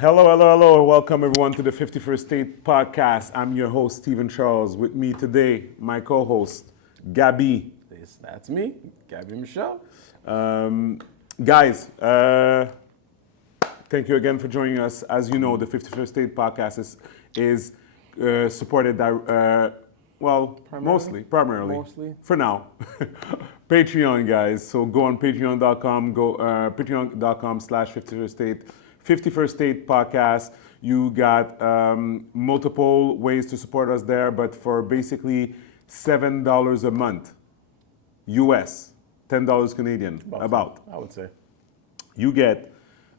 Hello, hello, hello. Welcome everyone to the 51st State Podcast. I'm your host, Stephen Charles. With me today, my co-host, Gabby. That's me, Gabby Michelle. Guys, thank you again for joining us. As you know, the 51st State Podcast is supported, primarily, for now, Patreon, guys. So go on patreon.com, patreon.com/51st State. 51st State Podcast. You got multiple ways to support us there, but for basically $7 a month, US, $10 Canadian, about. I would say. You get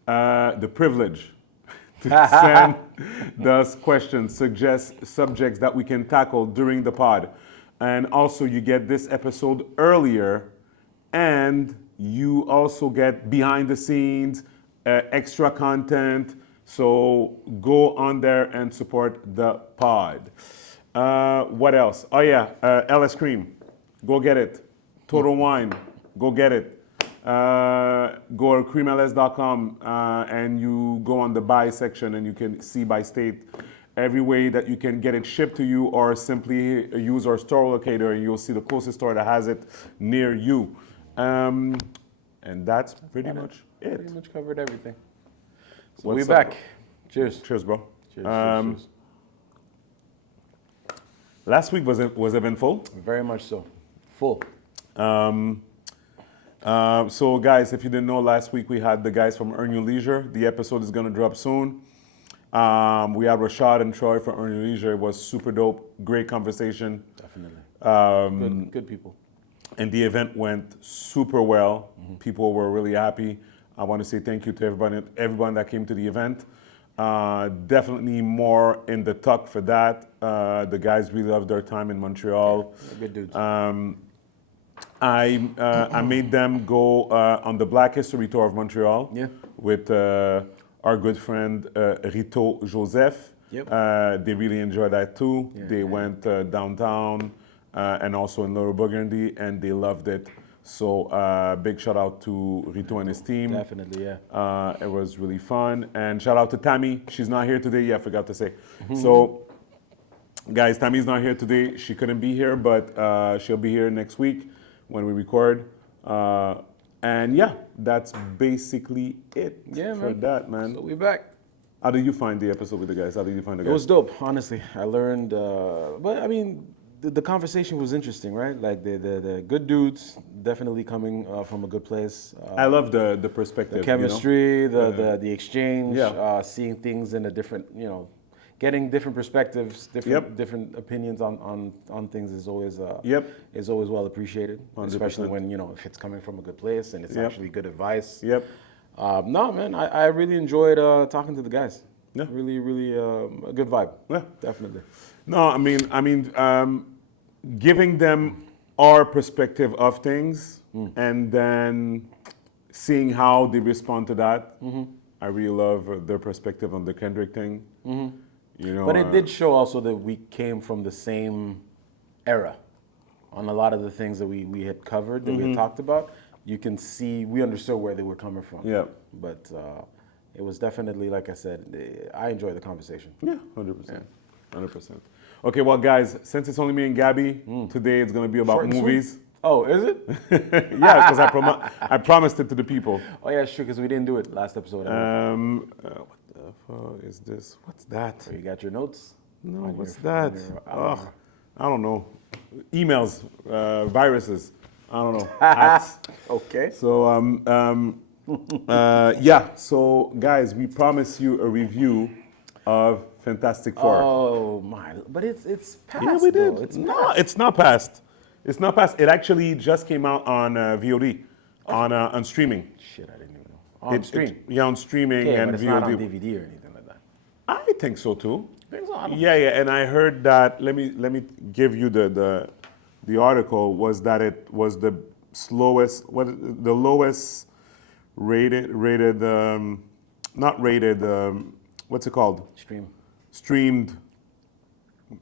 the privilege to send us questions, suggest subjects that we can tackle during the pod. And also you get this episode earlier, and you also get behind the scenes, extra content, so go on there and support the pod. What else? Oh yeah, LS Cream, go get it. Total Wine, go get it. Go to creamls.com and you go on the buy section and you can see by state every way that you can get it shipped to you, or simply use our store locator and you'll see the closest store that has it near you. And that's pretty much it. Pretty much covered everything. So What's we're up? back. Cheers. Cheers, bro. Cheers. Last week was eventful. Very much so. Full. So guys, if you didn't know, last week we had the guys from Earn Your Leisure. The episode is gonna drop soon. We had Rashad and Troy from Earn Your Leisure. It was super dope. Great conversation. Definitely. Good people. And the event went super well. People were really happy. I want to say thank you to everyone that came to the event. Definitely more in the tuck for that. The guys really loved their time in Montreal. Yeah, good dudes. I made them go on the Black History Tour of Montreal with our good friend Rito Joseph. Yep. They really enjoyed that too. Yeah, they went downtown and also in Lower Burgundy, and they loved it. So big shout out to Rito and his team. Definitely, yeah. It was really fun. And shout out to Tammy. She's not here today. Yeah, I forgot to say. So guys, Tammy's not here today. She couldn't be here, but she'll be here next week when we record. And yeah, that's basically it for that, man. So we're back. How did you find the episode with the guys? How did you find the guys? It was dope, honestly. I learned, but I mean, the conversation was interesting, right? Like the good dudes, definitely coming from a good place. I love the perspective. The chemistry, you know? the exchange, seeing things in a different, getting different perspectives, different opinions on things is always well appreciated, 100%. Especially when if it's coming from a good place and it's actually good advice. No, man, I really enjoyed talking to the guys. Yeah. Really, really a good vibe. Yeah, definitely. No, I mean, giving them our perspective of things and then seeing how they respond to that. I really love their perspective on the Kendrick thing. But it did show also that we came from the same era on a lot of the things that we had covered, that we had talked about. You can see, we understood where they were coming from. Yeah. But it was definitely, like I said, I enjoyed the conversation. Yeah, 100%. 100%. Okay, well, guys, since it's only me and Gabby, today it's going to be about movies. Oh, is it? Yeah, because I promised it to the people. Oh, yeah, sure, because we didn't do it last episode. What the fuck is this? What's that? Oh, you got your notes? No, what's that? I don't know. Emails, viruses. I don't know. Okay. So, so guys, we promise you a review of Fantastic Four. Oh my! But it's past. Yeah, we did. It's it's not past. It's not past. It actually just came out on VOD, on streaming. Shit, I didn't even know. On stream. On streaming and but it's VOD. Not on DVD or anything like that. I think so too. Think so? Yeah, and I heard that. Let me give you the article was that it was the lowest rated not rated what's it called? Streamed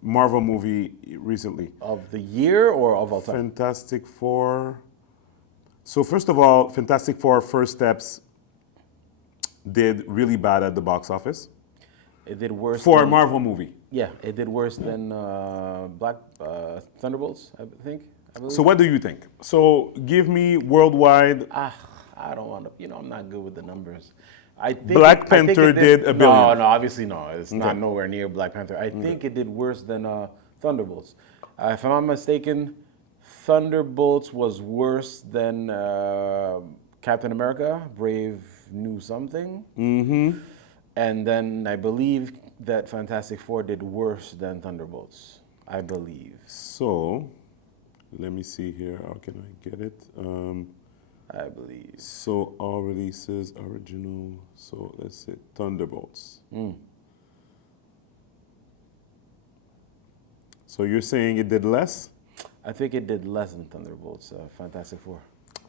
Marvel movie recently. Of the year or of all time? Fantastic Four. So first of all, Fantastic Four First Steps did really bad at the box office. It did worse for than, a Marvel movie. Yeah, it did worse than Black Thunderbolts, I believe. So what do you think? So give me worldwide. I don't want to. I'm not good with the numbers. I think Black Panther did $1 billion. No, obviously no. It's not nowhere near Black Panther. I think it did worse than Thunderbolts. If I'm not mistaken, Thunderbolts was worse than Captain America, Brave New Something. Mm-hmm. And then I believe that Fantastic Four did worse than Thunderbolts. I believe. So, let me see here. How can I get it? I believe. So, all releases, original. So, let's say Thunderbolts. So, you're saying it did less? I think it did less than Thunderbolts, Fantastic Four.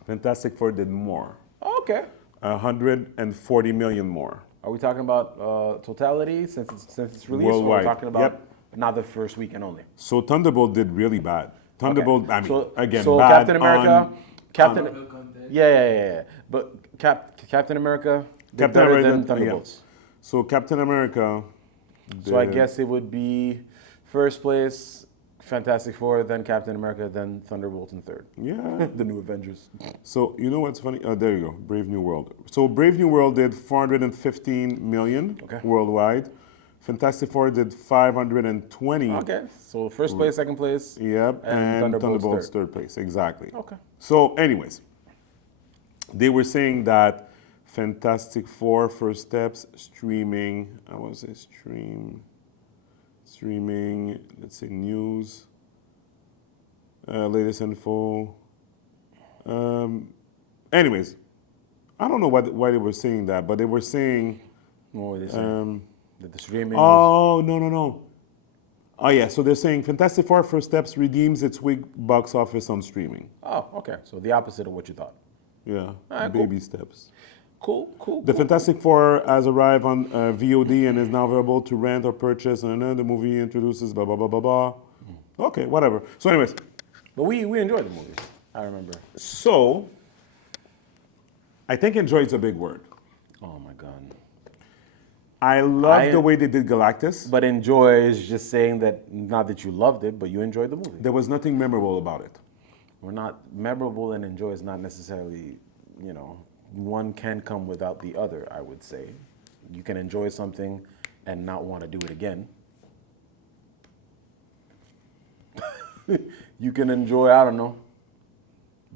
Fantastic Four did more. Okay. 140 million more. Are we talking about totality since it's released? Worldwide. Or are we talking about not the first weekend only? So Thunderbolt did really bad. Thunderbolt, Okay. I mean, so, again, so bad Captain America, Yeah. But Captain America did Captain better America, than Thunderbolts. So Captain America. So I guess it would be first place Fantastic Four, then Captain America, then Thunderbolts in third. Yeah. The New Avengers. So you know what's funny? Oh, there you go. Brave New World. So Brave New World did 415 million worldwide. Fantastic Four did 520. Okay. So first place, second place. Yep. And Thunderbolts third place. Exactly. Okay. So anyways, they were saying that Fantastic Four first steps streaming. I want to say streaming, let's say news, latest info. Anyways, I don't know why they were saying that, but they were saying. What were they saying? That the streaming. Oh, no. Oh, yeah, so they're saying Fantastic Four First Steps redeems its week box office on streaming. Oh, okay. So the opposite of what you thought. Yeah, right, baby steps. Cool. The Fantastic Four has arrived on VOD and is now available to rent or purchase. And then the movie introduces blah, blah, blah, blah, blah. Okay, whatever. So anyways. But we enjoyed the movie, I remember. So, I think enjoy is a big word. Oh, my God. I love the way they did Galactus. But enjoy is just saying that, not that you loved it, but you enjoyed the movie. There was nothing memorable about it. We're not memorable, and enjoy is not necessarily, one can come without the other, I would say. You can enjoy something and not want to do it again. You can enjoy, I don't know,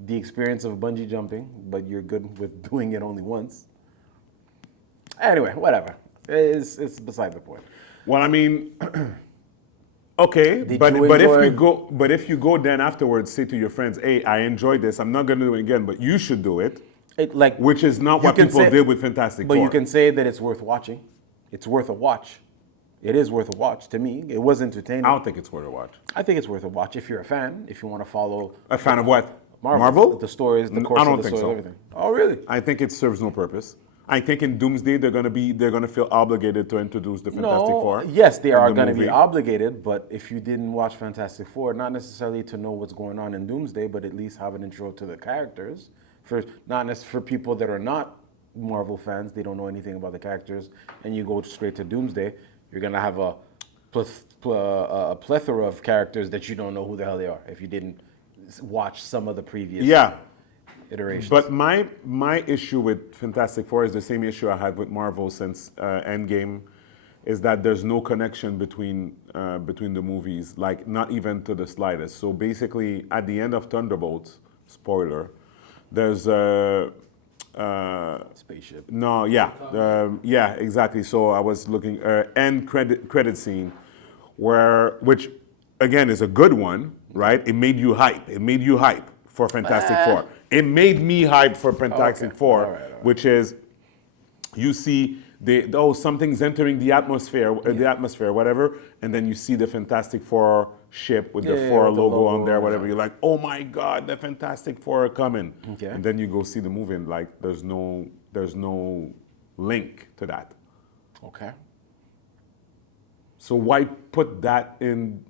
the experience of bungee jumping, but you're good with doing it only once. Anyway, whatever. It's beside the point. Well, I mean, okay, but if you go then afterwards, say to your friends, "Hey, I enjoyed this. I'm not going to do it again, but you should do it." Which is not what people did with Fantastic Four. But you can say that it's worth watching. It's worth a watch. It is worth a watch to me. It was entertaining. I don't think it's worth a watch. I think it's worth a watch if you're a fan. If you want to follow. A fan of what? Marvel? The stories, the course of the story, everything. Oh, really? I think it serves no purpose. I think in Doomsday they're gonna feel obligated to introduce the Fantastic Four. Yes, they are going to be obligated, but if you didn't watch Fantastic Four, not necessarily to know what's going on in Doomsday, but at least have an intro to the characters. For people that are not Marvel fans, they don't know anything about the characters, and you go straight to Doomsday, you're going to have a plethora of characters that you don't know who the hell they are if you didn't watch some of the previous iterations. But my issue with Fantastic Four is the same issue I had with Marvel since Endgame, is that there's no connection between the movies, like not even to the slightest. So basically, at the end of Thunderbolts, spoiler, there's a spaceship. No, yeah, exactly. So I was looking end credit scene, which again is a good one, right? It made you hype. It made you hype for Fantastic Four. It made me hype for Fantastic Four, all right. Which is you see something's entering the atmosphere, whatever, and then you see the Fantastic Four ship with the Four logo on there, whatever. You're like, oh my God, the Fantastic Four are coming. Okay. And then you go see the movie and like there's no link to that. Okay. So why put that in?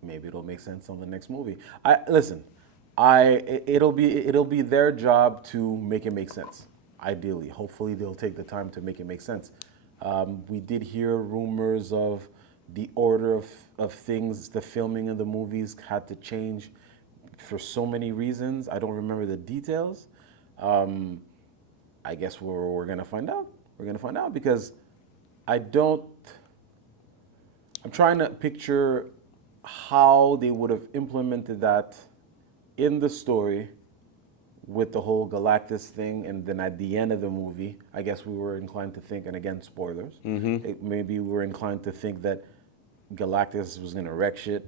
Maybe it'll make sense on the next movie. It'll be their job to make it make sense. ideally. Hopefully they'll take the time to make it make sense. We did hear rumors of the order of things, the filming of the movies had to change for so many reasons. I don't remember the details. I guess we're going to find out. We're going to find out because I'm trying to picture how they would have implemented that in the story with the whole Galactus thing, and then at the end of the movie, I guess we were inclined to think, and again, spoilers, maybe we were inclined to think that Galactus was going to wreck shit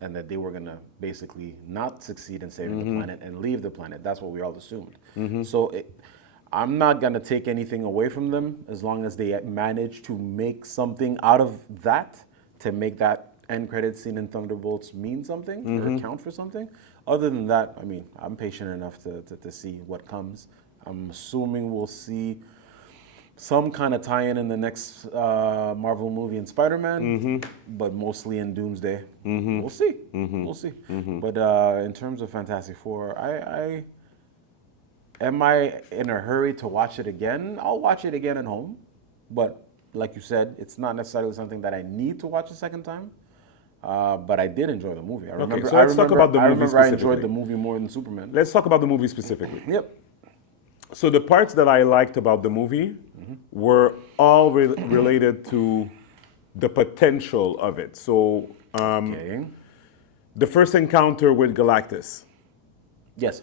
and that they were going to basically not succeed in saving the planet and leave the planet. That's what we all assumed. So I'm not going to take anything away from them as long as they manage to make something out of that, to make that end credit scene in Thunderbolts mean something or count for something. Other than that, I mean, I'm patient enough to see what comes. I'm assuming we'll see some kind of tie-in in the next Marvel movie in Spider-Man, but mostly in Doomsday. We'll see. We'll see. But in terms of Fantastic Four, am I in a hurry to watch it again? I'll watch it again at home. But like you said, it's not necessarily something that I need to watch a second time. But I did enjoy the movie. Let's talk about the movie specifically. I enjoyed the movie more than Superman. Let's talk about the movie specifically. Yep. So the parts that I liked about the movie were all related to the potential of it. So the first encounter with Galactus, yes,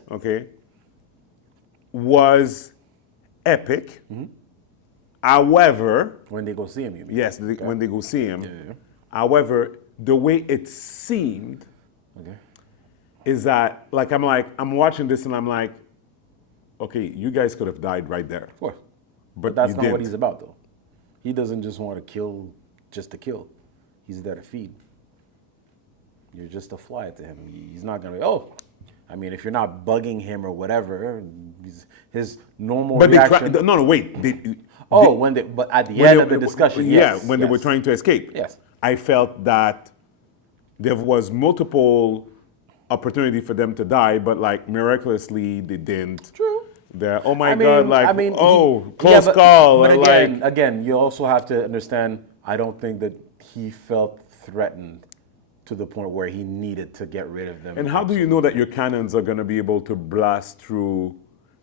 was epic. However, when they go see him, you mean? Yes, when they go see him. Yeah. However, the way it seemed is that, I'm watching this and I'm like, okay, you guys could have died right there. Of course. But that's not what he's about, though. He doesn't just want to kill just to kill. He's there to feed. You're just a fly to him. He's not going to, if you're not bugging him or whatever, his normal reaction. Wait. But at the end of the discussion, yes. Yeah, when they were trying to escape. Yes. I felt that there was multiple opportunity for them to die, but miraculously they didn't. True. Close call. But again, you also have to understand, I don't think that he felt threatened to the point where he needed to get rid of them. And how do you know that your cannons are going to be able to blast through?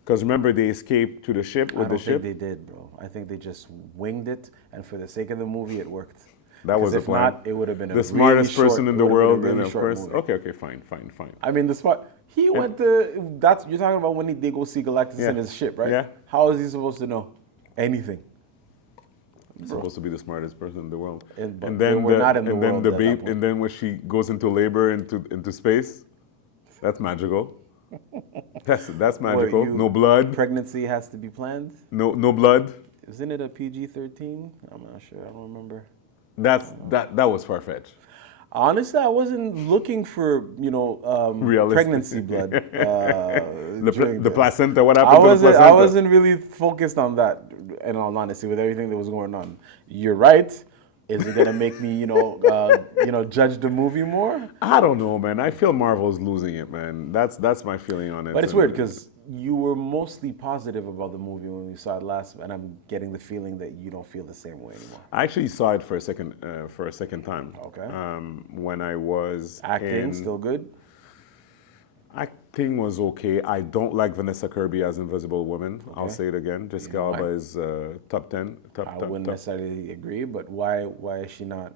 Because remember, they escaped to the ship with the ship? I don't think they did, bro. I think they just winged it, and for the sake of the movie, it worked. That was the plan. If not, it would have been the smartest person in the world, and of course, movie. Okay, fine. I mean, he went to, you're talking about when they go see Galactus in his ship, right? Yeah. How is he supposed to know anything? He's supposed to be the smartest person in the world. And then when she goes into labor into space, that's magical. That's magical. No blood. Pregnancy has to be planned. No blood. Isn't it a PG-13? I'm not sure. I don't remember. That was far-fetched. Honestly, I wasn't looking for pregnancy blood. The placenta. What happened to the placenta? I wasn't really focused on that. In all honesty, with everything that was going on, you're right. Is it gonna make me, judge the movie more? I don't know, man. I feel Marvel's losing it, man. That's my feeling on it. But it's weird because you were mostly positive about the movie when we saw it last, and I'm getting the feeling that you don't feel the same way anymore. I actually saw it for a second time. Okay. When I was acting, still good. Acting was okay. I don't like Vanessa Kirby as Invisible Woman. Okay. I'll say it again. Jessica Alba is top 10. I wouldn't necessarily agree, but why is she not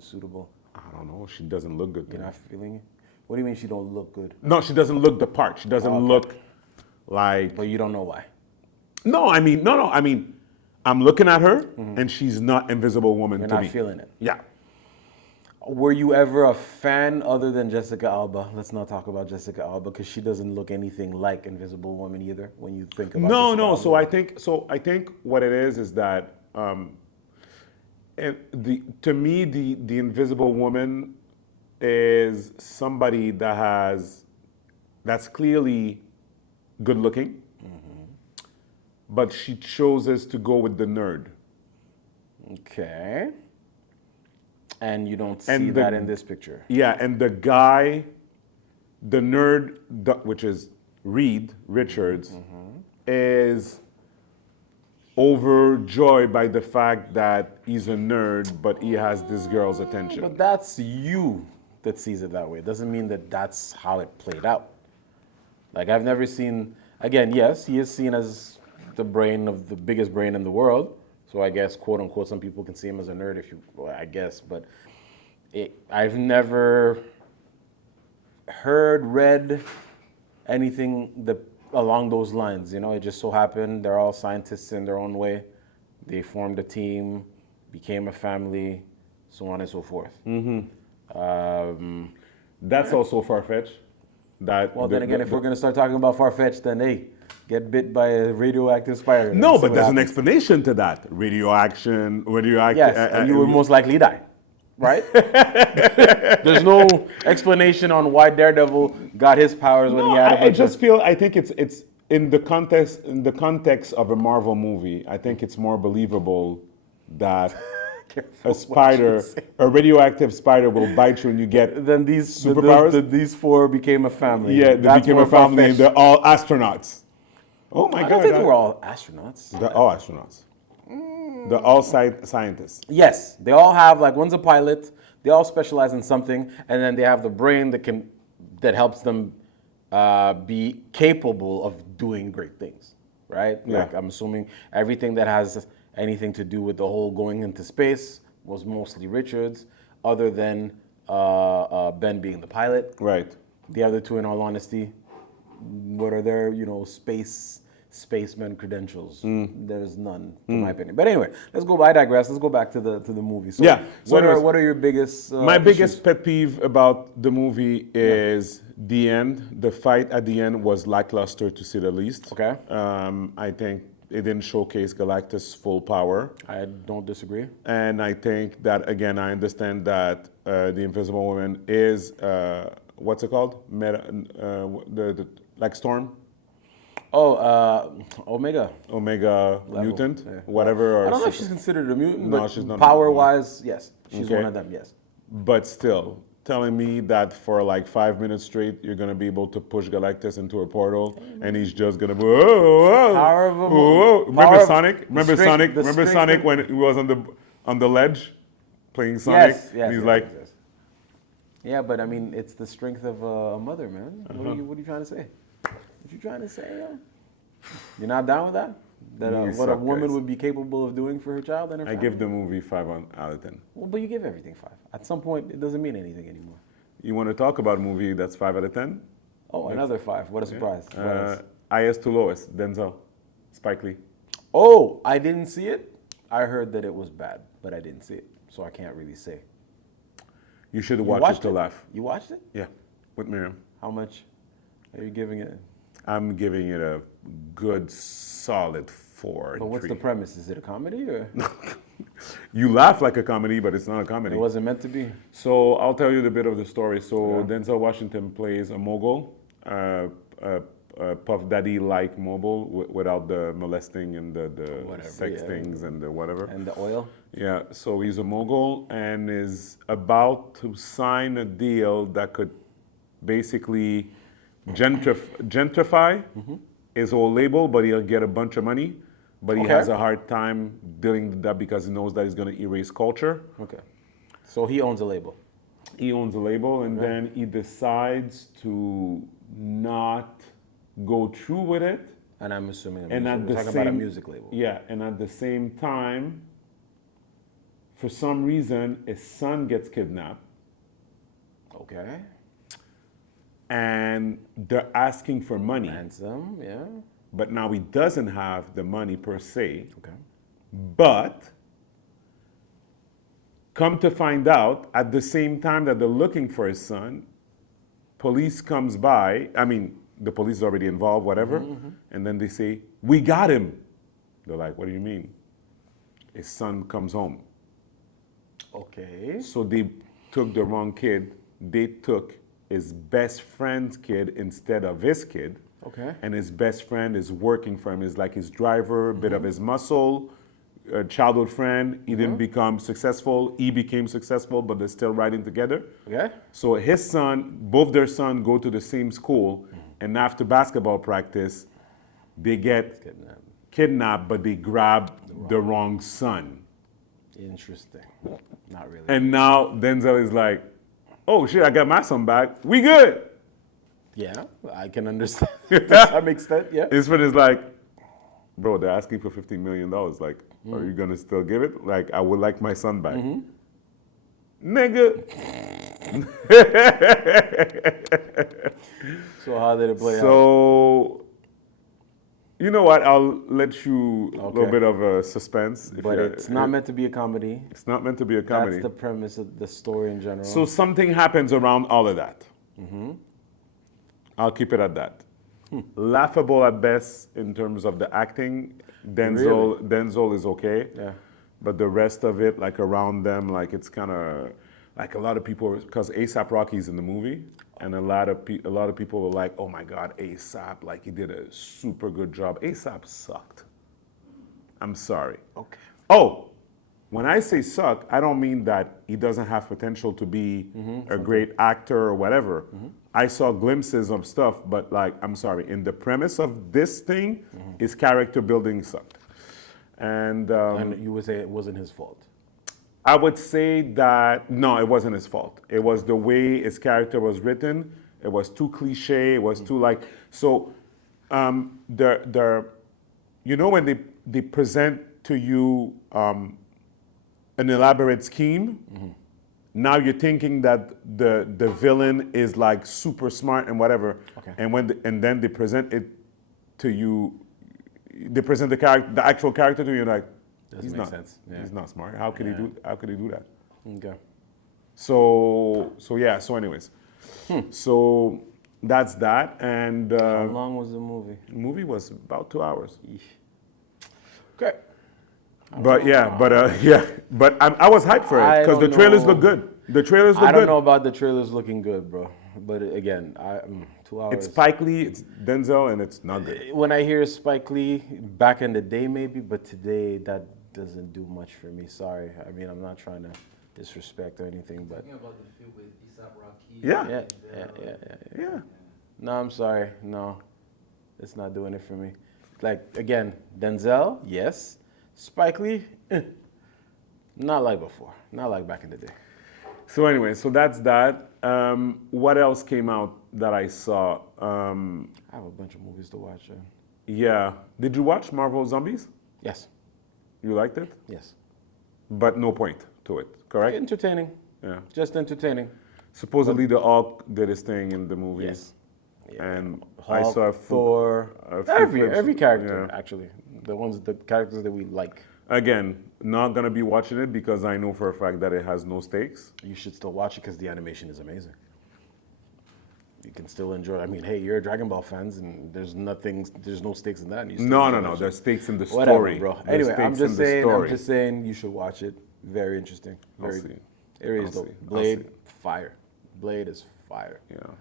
suitable? I don't know. She doesn't look good. You're not feeling it? What do you mean she don't look good? No, she doesn't look the part. She doesn't look like. But you don't know why. No. I mean, I'm looking at her, and she's not Invisible Woman to me. You're not feeling it. Yeah. Were you ever a fan other than Jessica Alba? Let's not talk about Jessica Alba because she doesn't look anything like Invisible Woman either. When you think about no. Alba. So I think what it is that, to me the Invisible Woman is somebody that's clearly good looking, but she chooses to go with the nerd. Okay. And you don't see that in this picture. Yeah, and the guy, the nerd, which is Reed Richards, is overjoyed by the fact that he's a nerd, but he has this girl's attention. But that's you that sees it that way. It doesn't mean that that's how it played out. Like, I've never seen, again, yes, he is seen as the biggest brain in the world. So I guess, quote unquote, some people can see him as a nerd I guess, but I've never read anything along those lines. You know, it just so happened they're all scientists in their own way. They formed a team, became a family, so on and so forth. That's also far-fetched. Then again, if we're going to start talking about far-fetched, then hey, get bit by a radioactive spider. No, but there's an explanation to that. Radioactive. Yes, and you would most likely die, right? There's no explanation on why Daredevil got his powers when he had a bunch I think it's in the context of a Marvel movie. I think it's more believable that a radioactive spider will bite you and you get superpowers. These four became a family. Yeah, they became a family and they're all astronauts. Oh my God. I don't think they were all astronauts. They're all astronauts. They're all scientists. Yes, they all have, like, one's a pilot, they all specialize in something, and then they have the brain that helps them be capable of doing great things, right? Yeah. Like, I'm assuming everything that has anything to do with the whole going into space was mostly Richard's, other than Ben being the pilot. Right. The other two, in all honesty, what are their, spaceman credentials? There's none, in my opinion. But anyway, I digress. Let's go back to the movie. So, yeah. So what are your biggest? My biggest pet peeve about the movie is the end. The fight at the end was lackluster, to say the least. Okay. I think it didn't showcase Galactus' full power. I don't disagree. And I think that, again, I understand that the Invisible Woman is what's it called? Like Storm. Oh, Omega. Omega Level. mutant, Yeah. whatever. Or I don't know if she's considered a mutant, No, but she's not. power-wise, yes, she's Okay. one of them. Yes. But still, telling me that for like 5 minutes straight, you're gonna be able to push Galactus into a portal, and he's just gonna whoa, whoa, Power of a whoa. movie. Remember Power Sonic? of- Remember the strength- Sonic? the Remember strength Sonic of- when he was on the ledge playing Sonic? Yes. And he's like, yes. Yeah, but I mean, it's the strength of a mother, man. What are you trying to say? What you trying to say? Yo? You're not down with that? That You what a suck, woman guys. would be capable of doing for her child and her I family? give the movie 5 out of 10. Well, but you give everything 5. At some point, it doesn't mean anything anymore. You want to talk about a movie that's 5 out of 10? Oh, another 5. What a surprise. What else? Highest to lowest, Denzel, Spike Lee. Oh, I didn't see it. I heard that it was bad, but I didn't see it, so I can't really say. You should You watch watched it to laugh. You watched it? Yeah, with Myrion. How much are you giving it? I'm giving it a good solid 4. But what's the premise? Is it a comedy or? You laugh like a comedy, but it's not a comedy. It wasn't meant to be. So I'll tell you the bit of the story. So Yeah. Denzel Washington plays a mogul, Puff Daddy-like mogul without the molesting and the Whatever, sex yeah. things and the whatever. And the oil? Yeah, so he's a mogul and is about to sign a deal that could basically gentrify his whole label, but he'll get a bunch of money. But he Okay. has a hard time dealing with that because he knows that he's going to erase culture. Okay. So he owns a label. He owns a label, and then he decides to not go through with it. And I'm assuming And at we're the talking same, about a music label. Yeah, and at the same time, for some reason, his son gets kidnapped, Okay. and they're asking for money. Ransom, yeah. But now he doesn't have the money per se. Okay. But come to find out, at the same time that they're looking for his son, police comes by. I mean, the police is already involved, whatever. And then they say, "We got him." They're like, "What do you mean?" His son comes home. Okay. So they took the wrong kid. They took his best friend's kid instead of his kid. Okay. And his best friend is working for him. Is like his driver, a bit of his muscle, a childhood friend. He didn't become successful. He became successful, but they're still riding together. Okay. So his son, both their sons go to the same school, and after basketball practice, they get kidnapped, but they grabbed the wrong son. Interesting. Not really. And now Denzel is like, oh shit, I got my son back. We good. Yeah, I can understand. To some extent, yeah. His friend is like, bro, they're asking for $15 million. Like, are you gonna still give it? Like, I would like my son back. Nigga. So how did it play out? So, you know what? I'll let you a little bit of a suspense. But it's not meant to be a comedy. It's not meant to be a comedy. That's the premise of the story in general. So something happens around all of that. I'll keep it at that. Laughable at best in terms of the acting. Denzel is okay. Yeah. But the rest of it, like around them, like it's kind of like a lot of people, because A$AP Rocky's in the movie, and a lot of people were like, "Oh my God, A$AP! Like he did a super good job." A$AP sucked. I'm sorry. Okay. Oh, when I say suck, I don't mean that he doesn't have potential to be a great actor or whatever. I saw glimpses of stuff, but like, I'm sorry, in the premise of this thing, his character building sucked. And you would say it wasn't his fault? I would say that, no, it wasn't his fault. It was the way his character was written. It was too cliche. It was too like, so you know when they present to you an elaborate scheme, now you're thinking that the villain is like super smart and whatever, and then they present it to you, they present the actual character to you, you're like, doesn't make sense. Yeah. He's not smart. How could he do that? Okay. So anyways, so that's that. And how long was the movie? The movie was about 2 hours. Okay. But I was hyped for it because the trailers look good. The trailers look good. I don't know about the trailers looking good, bro. But again, 2 hours. It's Spike Lee, it's Denzel, and it's not good. When I hear Spike Lee, back in the day maybe, but today that doesn't do much for me. Sorry. I mean, I'm not trying to disrespect or anything, but. Talking about the film with A$AP Rocky. Yeah. No, I'm sorry. No, it's not doing it for me. Like, again, Denzel, yes. Spike Lee, not like before. Not like back in the day. So anyway, so that's that. What else came out that I saw? I have a bunch of movies to watch. Yeah. Did you watch Marvel Zombies? Yes. You liked it? Yes. But no point to it, correct? Entertaining. Yeah. Just entertaining. Supposedly the Hulk did his thing in the movie. Yes. Yeah. And Hulk, I saw Thor, every character, actually. The characters that we like. Again, not gonna be watching it because I know for a fact that it has no stakes. You should still watch it because the animation is amazing. You can still enjoy. I mean, hey, you're a Dragon Ball fans, and there's no stakes in that. And you still no. There's stakes in the story. Whatever, bro. Anyway, I'm just saying you should watch it. Very interesting. Very good. It is dope. Blade, fire. Blade is fire. Yeah.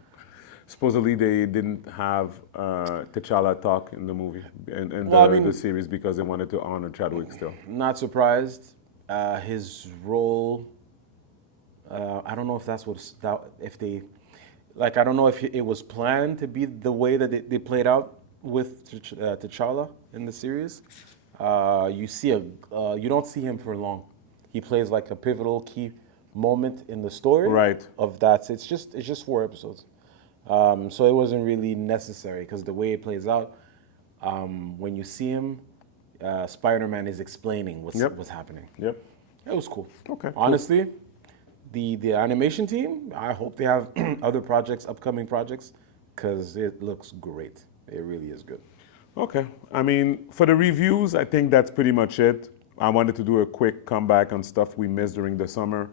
Supposedly they didn't have T'Challa talk in the movie, in the series because they wanted to honor Chadwick still. Not surprised. His role, I don't know if I don't know if it was planned to be the way that they played out with T'Challa in the series. You don't see him for long. He plays like a pivotal key moment in the story. Right. Of that. It's just 4 episodes. So it wasn't really necessary because the way it plays out, when you see him, Spider-Man is explaining what's happening. Yep. It was cool. Okay. Honestly, the animation team, I hope they have other upcoming projects, because it looks great. It really is good. Okay. I mean, for the reviews, I think that's pretty much it. I wanted to do a quick comeback on stuff we missed during the summer.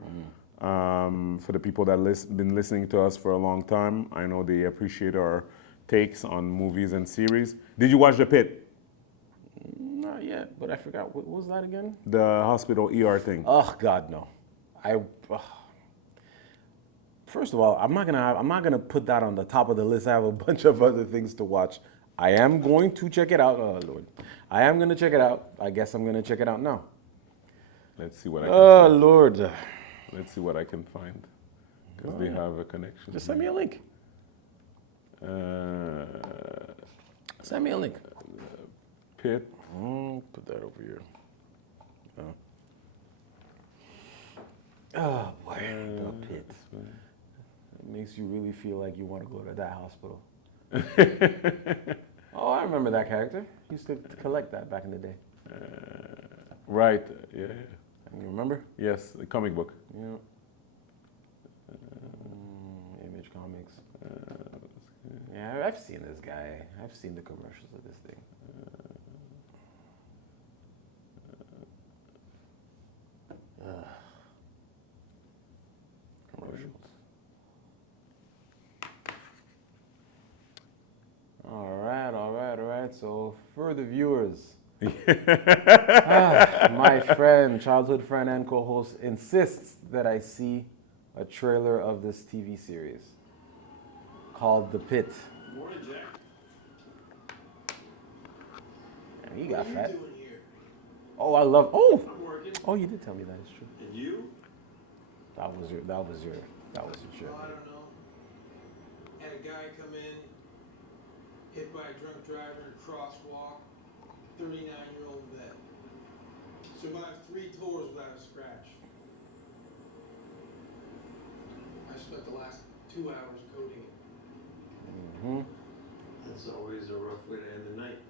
For the people that been listening to us for a long time, I know they appreciate our takes on movies and series. Did you watch The Pit? Not yet, but I forgot. What was that again? The hospital ER thing. Oh God, no. First of all, I'm not gonna put that on the top of the list. I have a bunch of other things to watch. I am going to check it out. Oh Lord, I am gonna check it out. I guess I'm gonna check it out now. Let's see what I can find. Oh Lord. Let's see what I can find, because they have a connection. Just send me a link. Send me a link. Pit Put that over here. Oh boy, the pit. It makes you really feel like you want to go to that hospital. Oh, I remember that character. He used to collect that back in the day. Right. Yeah. You remember? Yes. The comic book. Yeah. Image Comics. Yeah, I've seen this guy. I've seen the commercials of this thing. Commercials. All right. So for the viewers, my friend, childhood friend and co-host insists that I see a trailer of this TV series called The Pit. Morning, Jack. And he got What are fat. you doing here? Oh, I love. Oh, I'm working. oh, you did tell me that. It's true. And you? That was your shirt. Oh, I don't know. Had a guy come in, hit by a drunk driver in a crosswalk, 39-year-old vet. Survived 3 tours without a scratch. I spent the last 2 hours coding it. That's always a rough way to end the night.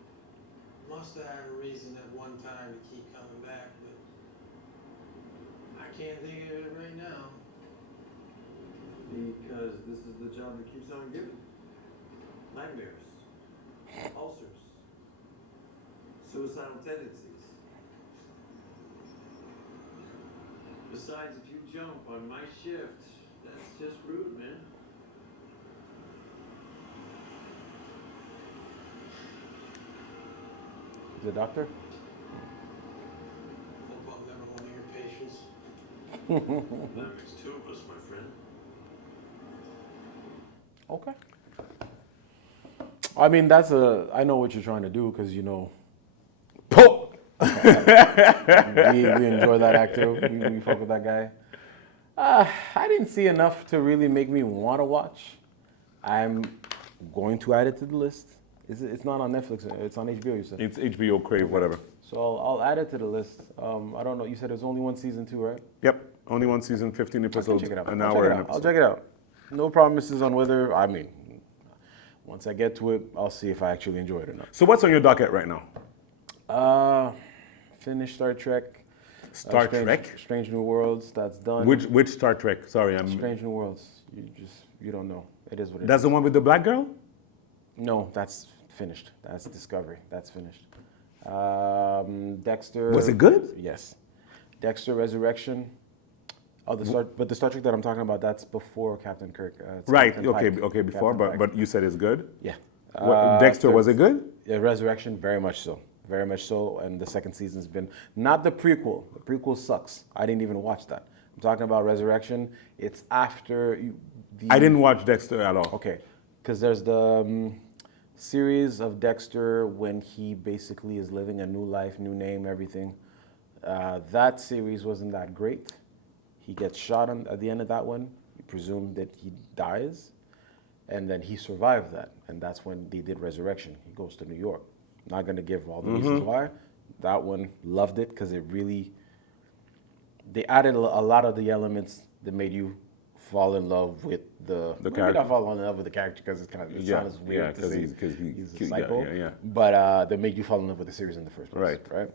Must have had a reason at one time to keep coming back, but I can't think of it right now. Because this is the job that keeps on giving. Nightmares, ulcers, suicidal tendencies. Besides, if you jump on my shift, that's just rude, man. The doctor? Hope I'm never one of your patients. That makes 2 of us, my friend. Okay. I mean, I know what you're trying to do because, Pope! we enjoy that actor. We fuck with that guy. I didn't see enough to really make me want to watch. I'm going to add it to the list. It's not on Netflix. It's on HBO, you said. It's HBO, Crave, whatever. So I'll add it to the list. I don't know. You said there's only one season 2, right? Yep. Only one season, 15 episodes, Check it out. an I'll hour check it an out. I'll episode. check it out. No promises on whether, once I get to it, I'll see if I actually enjoy it or not. So what's on your docket right now? Finish Star Trek. Star Trek? Strange New Worlds. That's done. Which Star Trek? Sorry, Strange New Worlds. You don't know. It is what it is. That's the one with the black girl? No, that's finished. That's Discovery. That's finished. Dexter. Was it good? Yes. Dexter Resurrection. Oh, the Star Trek that I'm talking about, that's before Captain Kirk. It's Right. Captain Pike. Okay. Before, Captain Pike. but you said it's good. Yeah. Dexter, was it good? Yeah, Resurrection, very much so. Very much so. And the second season's been, not the prequel. The prequel sucks. I didn't even watch that. I'm talking about Resurrection. It's after I didn't watch Dexter at all. Okay. Because there's the series of Dexter when he basically is living a new life, new name, everything. That series wasn't that great. He gets shot at the end of that one. You presume that he dies. And then he survived that. And that's when they did Resurrection. He goes to New York. Not going to give all the reasons why. That one, loved it because it really, they added a lot of the elements that made you fall in love with the character. Not fall in love with the character because it's kind of, it sounds weird to say because he's a yeah, psycho. yeah. But they made you fall in love with the series in the first place. Right.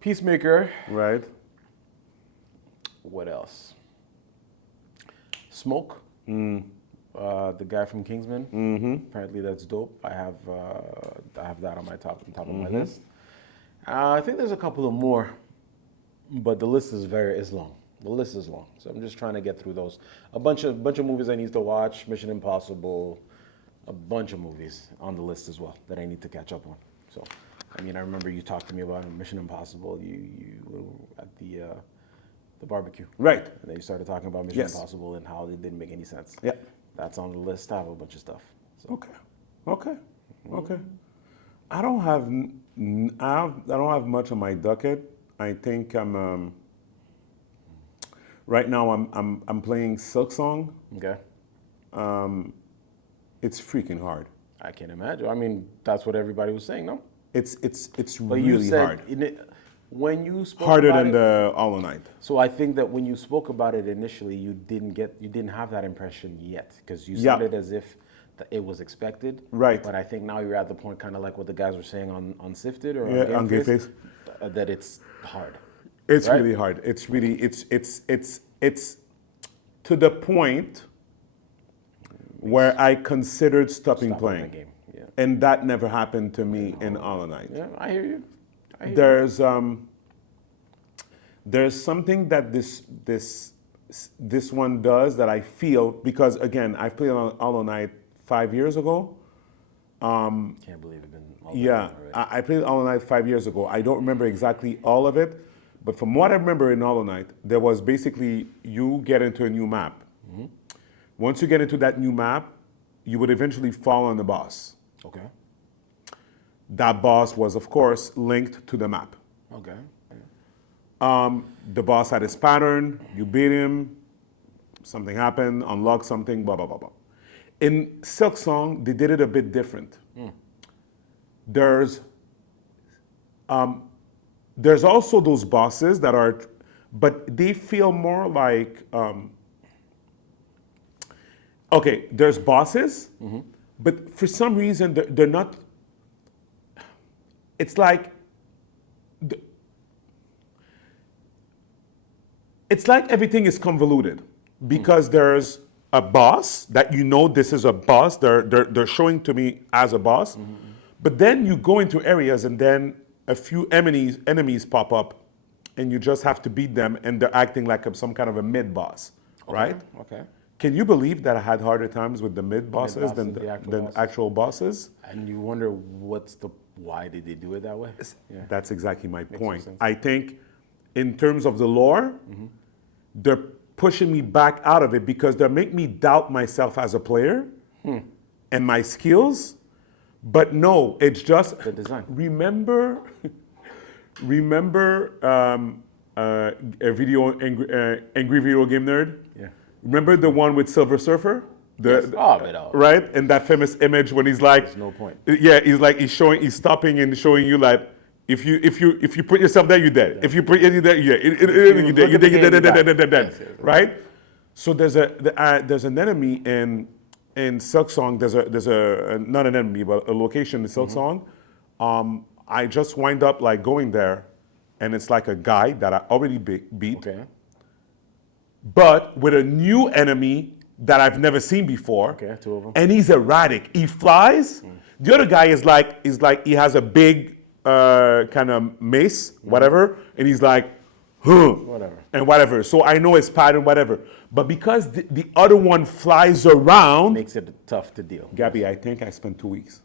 Peacemaker. Right. What else? Smoke. The guy from Kingsman. Apparently that's dope. I have that on my top of my list. I think there's a couple of more, but the list is long. The list is long, so I'm just trying to get through those. A bunch of movies I need to watch. Mission Impossible, a bunch of movies on the list as well that I need to catch up on. So, I remember you talked to me about Mission Impossible. You were at the barbecue, Right. and then you started talking about Mission Impossible and how it didn't make any sense. Yeah. That's on the list. I have a bunch of stuff. So. Okay. I don't have much on my docket. I think I'm right now. I'm playing Silk Song. Okay. It's freaking hard. I can't imagine. I mean, that's what everybody was saying, no? It's But really you said hard. when you spoke Harder about than it, the Hollow Knight. so I think that when you spoke about it initially, you didn't have that impression yet because you said it as if it was expected. Right. But I think now you're at the point, kind of like what the guys were saying on Sifted or Yeah, on Game Face, Face. that it's hard. It's right? really hard. It's really it's to the point where I considered stopping Stop playing. the game. Yeah. And that never happened to me in Hollow Knight. Yeah, I hear you. There's something that this one does that I feel, because again, I played on Hollow Knight 5 years ago. Can't believe it's been all that Yeah, time already. I played Hollow Knight 5 years ago. I don't remember exactly all of it, but from what I remember in Hollow Knight, there was basically you get into a new map. Once you get into that new map, you would eventually fall on the boss. Okay. That boss was, of course, linked to the map. Okay. The boss had his pattern, you beat him, something happened, unlock something, blah, blah, blah, blah. In Silk Song, they did it a bit different. There's also those bosses that are, but they feel more like, okay, there's bosses, but for some reason they're not, it's like, everything is convoluted because there's a boss that you know this is a boss. They're showing to me as a boss, but then you go into areas and then a few enemies pop up, and you just have to beat them, and they're acting like some kind of a mid boss, right? Okay. Can you believe that I had harder times with the mid bosses than the actual bosses? And you wonder why did they do it that way? Yeah. That's exactly my point. sense. I think in terms of the lore, they're pushing me back out of it because they make me doubt myself as a player and my skills. But no, it's just The design. Remember a angry video game nerd? Yeah. Remember the one with Silver Surfer? Right? And that famous image when he's like, There's no point. Yeah, he's stopping and showing you like, if you put yourself there, you're dead. If you put yourself there, you're dead. Right? So there's an enemy in Silk Song. There's a not an enemy, but a location in Silk Song. I just wind up like going there, and it's like a guy that I already beat, Okay. but with a new enemy that I've never seen before. Okay, two of them. And he's erratic. He flies. The other guy is like he has a big kind of mace, whatever, and he's like, Whatever. and whatever. So I know his pattern, whatever. But because the other one flies around, Makes it tough to deal. Gabby, I think I spent 2 weeks.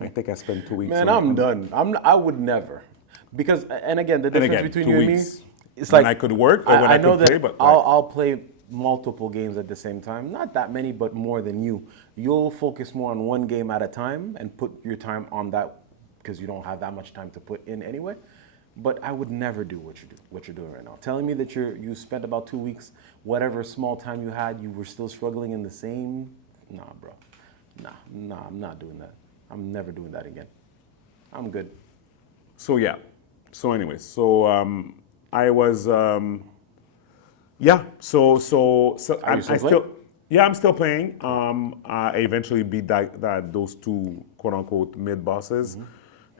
Man, I'm done. I would never, because and again the difference again, between 2 you and me, weeks. it's When like I could work or when I know could play, that but I'll play multiple games at the same time. Not that many, but more than you. You'll focus more on one game at a time and put your time on that because you don't have that much time to put in anyway. But I would never do what you're doing right now. Telling me that you spent about 2 weeks, whatever small time you had, you were still struggling in the same. Nah, bro. Nah, I'm not doing that. I'm never doing that again. I'm good. So yeah. So anyways, I was yeah. So Are you still playing? I'm still playing. I eventually beat those two quote unquote mid bosses,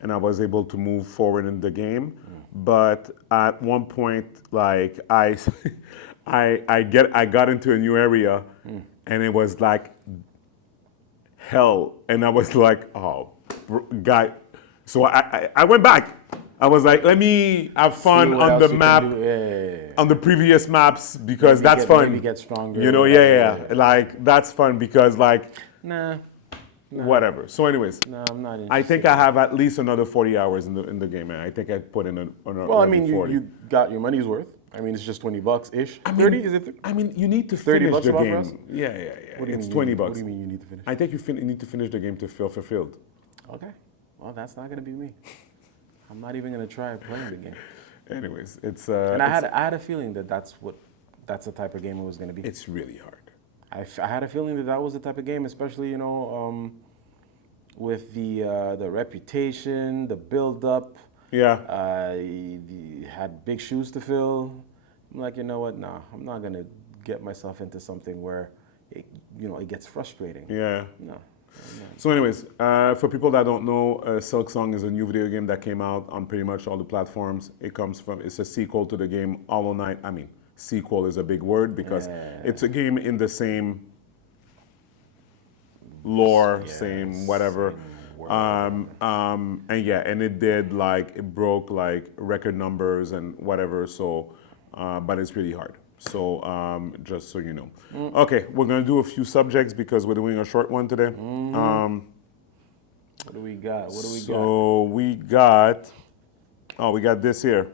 and I was able to move forward in the game. But at one point, like I got into a new area, and it was like hell, and I was like, oh, guy. So I went back. I was like, let me have fun what on else the you can map, do. Yeah. on the previous maps because that's fun. Maybe get stronger. You know, yeah. Like that's fun because like Nah, whatever. So anyways, I'm not interested. I think I have at least another 40 hours in the game, man. I think I put in Well, I mean, 40. you got your money's worth. I mean, it's just $20 ish. 30? Is it? I mean, you need to 30 finish bucks the about game. for us? Yeah. What do you It's mean 20 What bucks. do you mean you need to finish? I think you need to finish the game to feel fulfilled. Okay. Well, that's not gonna be me. I'm not even gonna try playing the game. Anyways, it's And I had a feeling that's the type of game it was gonna be. it's really hard. I had a feeling that was the type of game, especially with the reputation, the build-up. Yeah. He had big shoes to fill. I'm like, you know what? Nah, I'm not gonna get myself into something where it gets frustrating. Yeah. No. So anyways, for people that don't know, Silk Song is a new video game that came out on pretty much all the platforms. It's a sequel to the game Hollow Knight. I mean, sequel is a big word because it's a game in the same lore, same whatever. And it broke like record numbers and whatever. So, but it's really hard. So, just so you know. Okay, we're gonna do a few subjects because we're doing a short one today. What do we got? We got this here.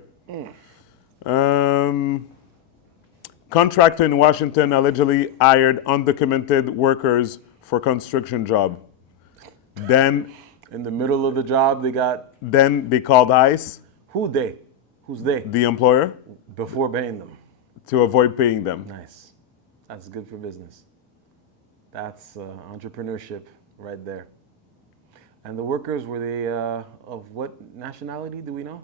Contractor in Washington allegedly hired undocumented workers for construction job. Then, in the middle of the job, Then they called ICE. Who's they? The employer. Before paying them. To avoid paying them. Nice. That's good for business. That's entrepreneurship right there. And the workers, were they of what nationality? Do we know?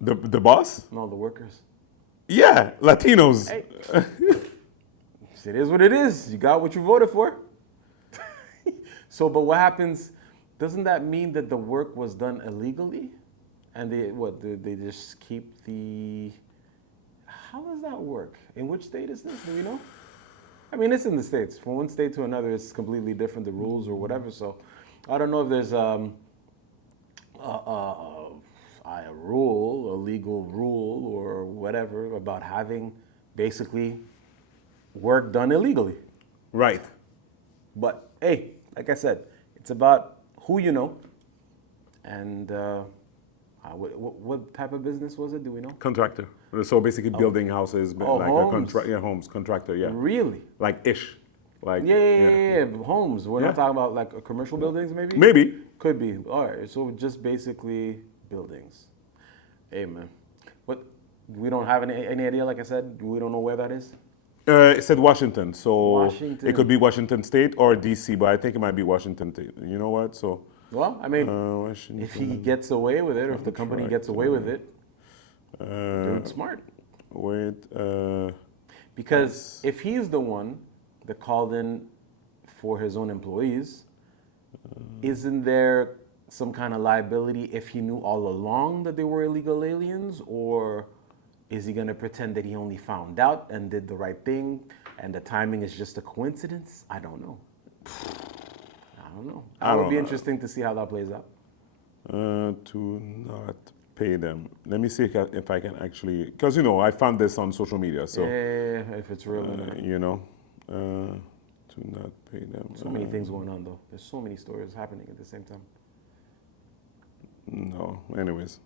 The boss? No, the workers. Yeah, Latinos. Hey. It is what it is. You got what you voted for. So, but what happens? Doesn't that mean that the work was done illegally? And they just keep the... How does that work? In which state is this? Do we know? I mean, it's in the States. From one state to another, it's completely different, the rules or whatever. So I don't know if there's a rule, a legal rule or whatever about having basically work done illegally. Right. But hey, like I said, it's about who you know and what type of business was it? Do we know? Contractor. So basically building houses, homes. Homes, contractor, yeah. Really? Like ish. Like Yeah. Homes. We're not talking about like commercial buildings, maybe? Maybe. Could be. All right. So just basically buildings. Hey, man. But we don't have any idea, like I said. We don't know where that is. It said Washington, so Washington. it could be Washington State or DC, but I think it might be Washington State. You know what? So. Well, I mean, Washington, if he gets away with it, or if the company gets away with it, dude, smart. Wait. Because if he's the one that called in for his own employees, isn't there some kind of liability if he knew all along that they were illegal aliens, or is he going to pretend that he only found out and did the right thing and the timing is just a coincidence? I don't know. It would be interesting to see how that plays out. To not pay them. Let me see if I can actually, because I found this on social media. So yeah, if it's real. To not pay them. So many things going on though. There's so many stories happening at the same time. No. Anyways,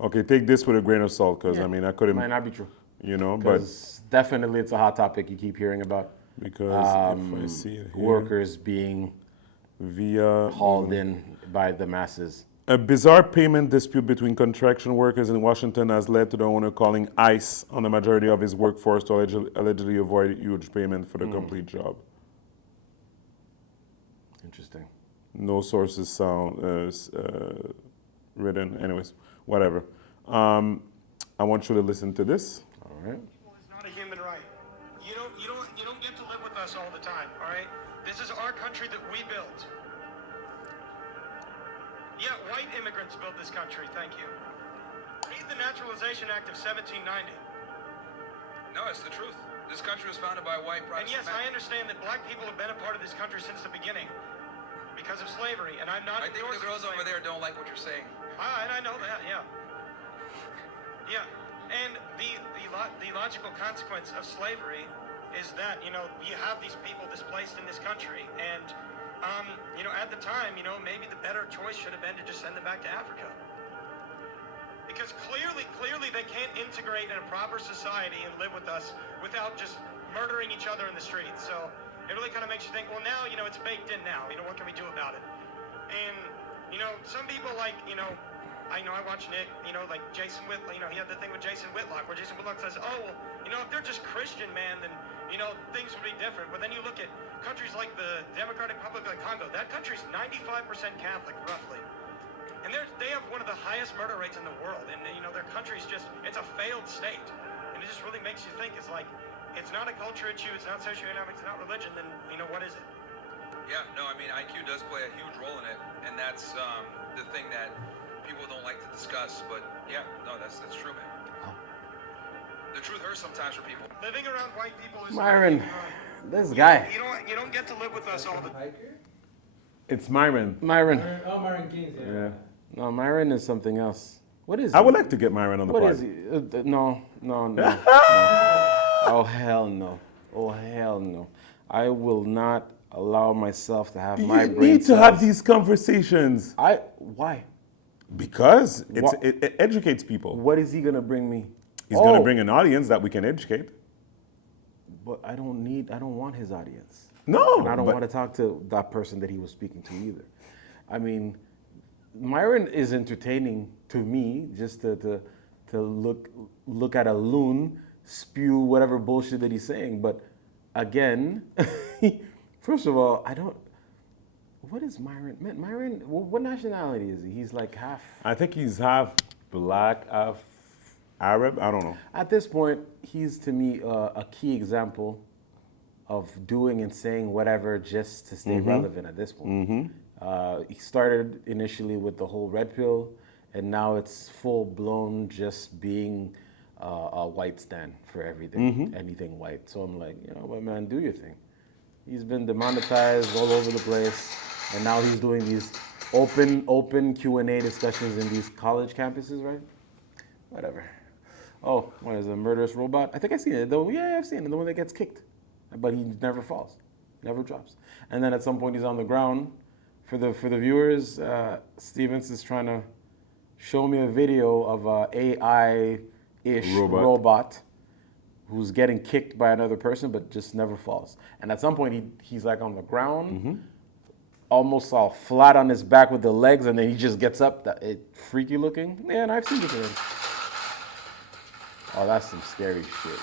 okay. Take this with a grain of salt, because I couldn't. Might not be true. But definitely it's a hot topic you keep hearing about. Because if I see it here, workers being hauled in by the masses. A bizarre payment dispute between construction workers in Washington has led to the owner calling ICE on the majority of his workforce to allegedly avoid huge payment for the complete job. Interesting. No sources written. Anyways, whatever. I want you to listen to this. All right. It's not a human right. You don't get to live with us all the time, all right? This is our country that we built. Yeah, white immigrants built this country, thank you. Read the Naturalization Act of 1790. No, it's the truth. This country was founded by white And Protestant yes, I understand that black people have been a part of this country since the beginning because of slavery, and I'm not I think the endorsing girls over slavery. there don't like what you're saying. And I know that, yeah. Yeah, and the logical consequence of slavery is that, you have these people displaced in this country, and, at the time, maybe the better choice should have been to just send them back to Africa. Because clearly they can't integrate in a proper society and live with us without just murdering each other in the streets. So it really kind of makes you think, well, now, it's baked in now. What can we do about it? And, some people like, I watch Nick, like Jason Whitlock, he had the thing with Jason Whitlock, where Jason Whitlock says, oh, well, if they're just Christian, man, then, things would be different. But then you look at countries like the Democratic Republic of Congo. That country's 95% Catholic, roughly. And they have one of the highest murder rates in the world. And, their country's it's a failed state. And it just really makes you think, it's like, it's not a culture issue, it's not socioeconomic, it's not religion, then, what is it? Yeah, no, I mean, IQ does play a huge role in it, and that's the thing that people don't like to discuss. But yeah, no, that's true, man. The truth hurts sometimes for people. Living around white people is Myrion, this guy. You don't get to live with us all the time. It's Myrion. Myrion. Oh, Myrion Gaines, yeah. No, Myrion is something else. What is he? I would like to get Myrion on the pod. What is he? No. Oh, hell no. Oh, hell no. I will not allow myself to have my brain You need to cells. have these conversations. Why? Because it educates people. What is he going to bring me? He's going to bring an audience that we can educate. But I don't want his audience. No. And I don't want to talk to that person that he was speaking to either. I mean, Myrion is entertaining to me just to look at a loon spew whatever bullshit that he's saying. But again, first of all, what is Myrion? Man, Myrion, what nationality is he? He's like half. I think he's half black, half Arab. I don't know. At this point, he's to me a key example of doing and saying whatever just to stay relevant at this point. He started initially with the whole red pill, and now it's full blown just being a white stand for everything, anything white. So I'm like, but man, do your thing. He's been demonetized all over the place, and now he's doing these open Q&A discussions in these college campuses, right? Whatever. Oh, what is it, a murderous robot? I think I've seen it though. Yeah, I've seen it. The one that gets kicked, but he never falls, never drops. And then at some point he's on the ground. For the viewers, Stevens is trying to show me a video of a AI-ish robot who's getting kicked by another person, but just never falls. And at some point he's like on the ground, almost all flat on his back with the legs, and then he just gets up. Freaky looking. Yeah, and I've seen this already. Oh, that's some scary shit,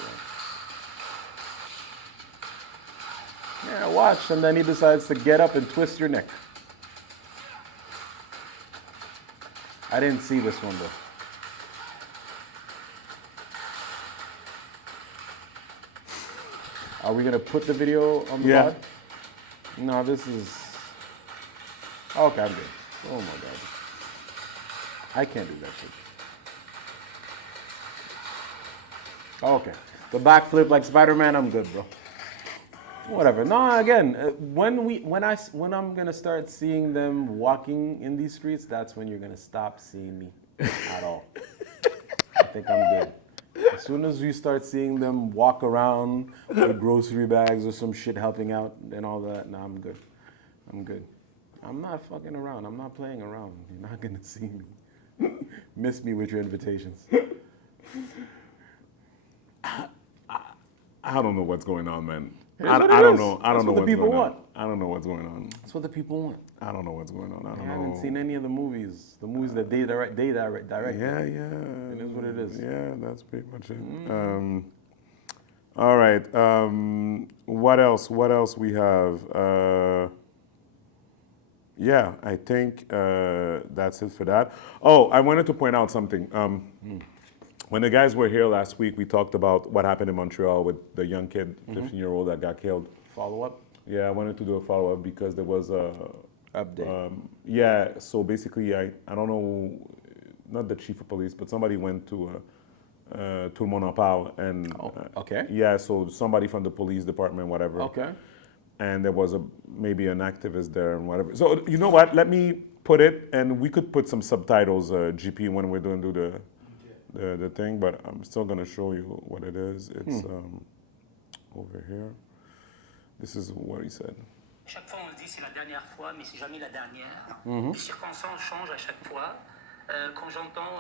man. Yeah, watch, and then he decides to get up and twist your neck. I didn't see this one, though. Are we going to put the video on the pod? No, this is... Okay, I'm good. Oh, my God. I can't do that shit. Okay. The backflip like Spider-Man, I'm good, bro. Whatever. No, again, when I'm gonna start seeing them walking in these streets, that's when you're gonna stop seeing me at all. I think I'm good. As soon as you start seeing them walk around with grocery bags or some shit helping out and all that, no, I'm good. I'm good. I'm not fucking around. I'm not playing around. You're not gonna see me. Miss me with your invitations. I don't know what's going on, man. I don't know. I don't know what the people want. I don't know what's going on. That's what the people want. I don't know what's going on. I haven't seen any of the movies. The movies that they direct. Yeah. It is what it is. Yeah, that's pretty much it. All right. What else? What else we have? Yeah, I think that's it for that. Oh, I wanted to point out something. When the guys were here last week, we talked about what happened in Montreal with the young kid, 15-year-old that got killed. Follow-up? Yeah, I wanted to do a follow-up because there was a... Update. Yeah, so basically, I don't know, not the chief of police, but somebody went to Tout le monde en parle. And, okay. Yeah, so somebody from the police department, whatever. Okay. And there was maybe an activist there and whatever. So you know what? Let me put it, and we could put some subtitles, GP, when we're doing the thing, but I'm still going to show you what it is. It's over here. This is what he said. Chaque fois, on le dit, c'est la dernière fois, mais c'est jamais la dernière. Les circonstances changent à chaque fois. Quand j'entends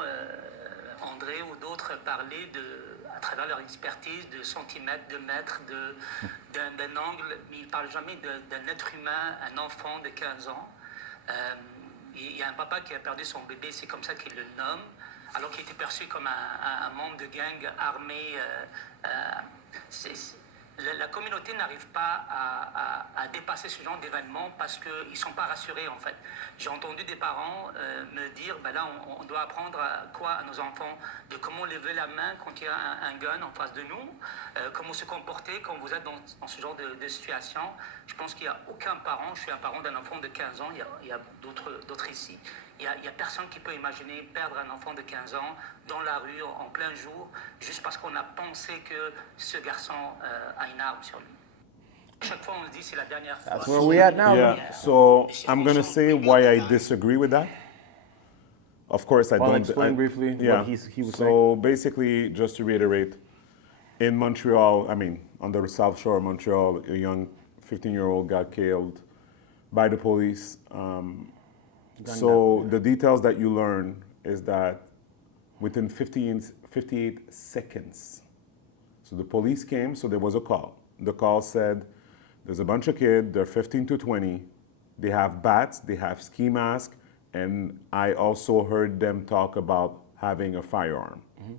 André ou d'autres parler à travers leur expertise de centimètres, de mètres, d'un angle, mais ils ne parlent jamais d'un être humain, un enfant de 15 ans. Il y a un papa qui a perdu son bébé, c'est comme ça qu'il le nomme, alors qu'il était perçu comme un membre de gang armé. la communauté n'arrive pas à dépasser ce genre d'événements parce qu'ils ne sont pas rassurés en fait. J'ai entendu des parents me dire, là on doit apprendre à nos enfants, de comment lever la main quand il y a un gun en face de nous, comment se comporter quand vous êtes dans ce genre de situation. Je pense qu'il n'y a aucun parent, je suis un parent d'un enfant de 15 ans, il y a d'autres ici. Il n'y a personne qui peut imaginer perdre un enfant de 15 ans dans la rue en plein jour, juste parce qu'on a pensé que ce garçon a une arme sur lui. Chaque fois, on se dit c'est la dernière fois. That's where we at now. Yeah. So I'm gonna say why I disagree with that. Of course, I Well, don't. explain briefly what he was saying. So basically, just to reiterate, in Montreal, on the South Shore of Montreal, a young 15-year-old got killed by the police. So the details that you learn is that within 58 seconds, so the police came, so there was a call. The call said, there's a bunch of kids, they're 15 to 20, they have bats, they have ski masks, and I also heard them talk about having a firearm. Mm-hmm.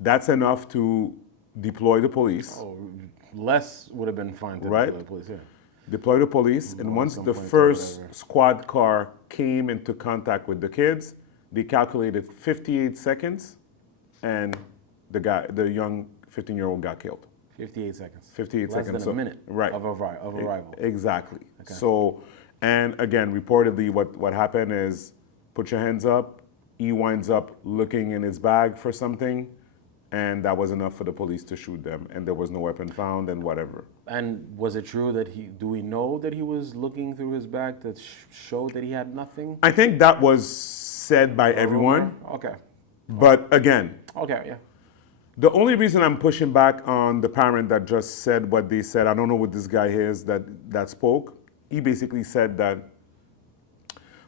That's enough to deploy the police. Oh, less would have been fine to deploy the police, yeah. Deploy the police, and once the first squad car came into contact with the kids, they calculated 58 seconds, and the young 15-year-old got killed. 58 seconds. 58 seconds. Less than a minute of arrival. Exactly. Okay. So, and again, reportedly, what happened is, put your hands up. He winds up looking in his bag for something, and that was enough for the police to shoot them, and there was no weapon found and whatever. And was it true that do we know that he was looking through his bag that showed that he had nothing? I think that was said by everyone. Okay. But again. Okay, yeah. The only reason I'm pushing back on the parent that just said what they said, I don't know what this guy is that spoke. He basically said that,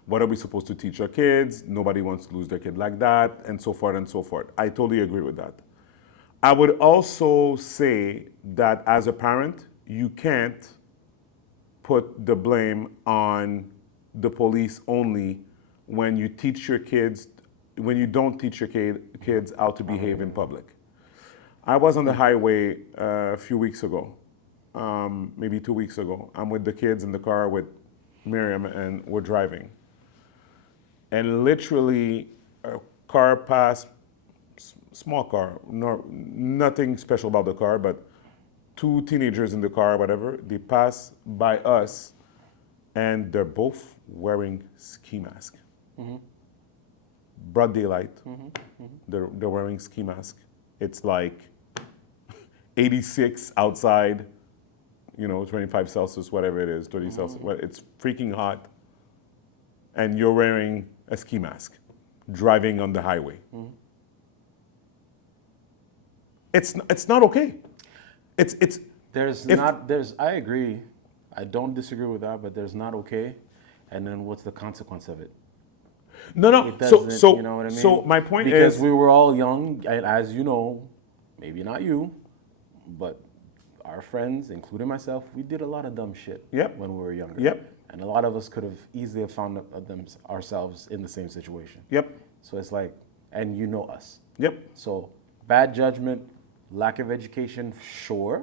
what are we supposed to teach our kids? Nobody wants to lose their kid like that, and so forth and so forth. I totally agree with that. I would also say that as a parent, you can't put the blame on the police only when you teach your kids, when you don't teach your kids how to behave in public. I was on the highway a few weeks ago, maybe 2 weeks ago. I'm with the kids in the car with Myrion, and we're driving. And literally, a car passed, small car, nothing special about the car, but two teenagers in the car, whatever, they pass by us, and they're both wearing ski masks. Mm-hmm. Broad daylight, they're wearing ski masks. It's like 86 outside, 25 Celsius, whatever it is, 30 Celsius. Well, it's freaking hot. And you're wearing a ski mask, driving on the highway. Mm-hmm. It's not okay. I agree. I don't disagree with that, but there's not okay. And then what's the consequence of it? No. So you know what I mean? So my point because is, we were all young, and as you know, maybe not you, but our friends, including myself, we did a lot of dumb shit when we were younger. Yep. And a lot of us could have easily found ourselves in the same situation. Yep. So it's like, and you know us. Yep. So bad judgment, lack of education, sure,